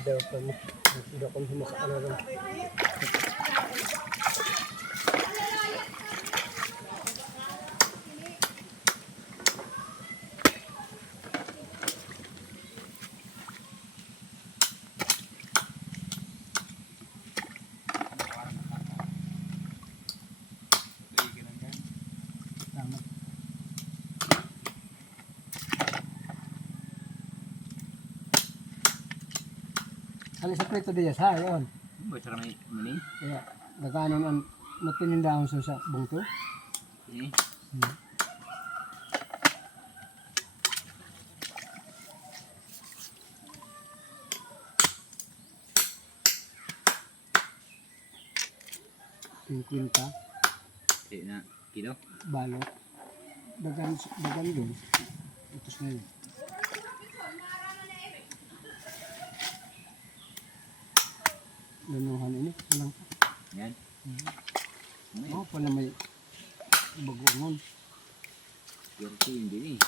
Daw kami. Sudah kami sumakaan na rin. Kali sa prito diya sa yon. Bocor may mani. Kaya nagkano ang matinindahon sa bungto. Eh. Kwinta. Eh na kilo. Balot. Dagan yun. Itos na yun. Lanuhan ini. Lang. Yan. Oh, pala may bagoongon. Yorto yun din eh.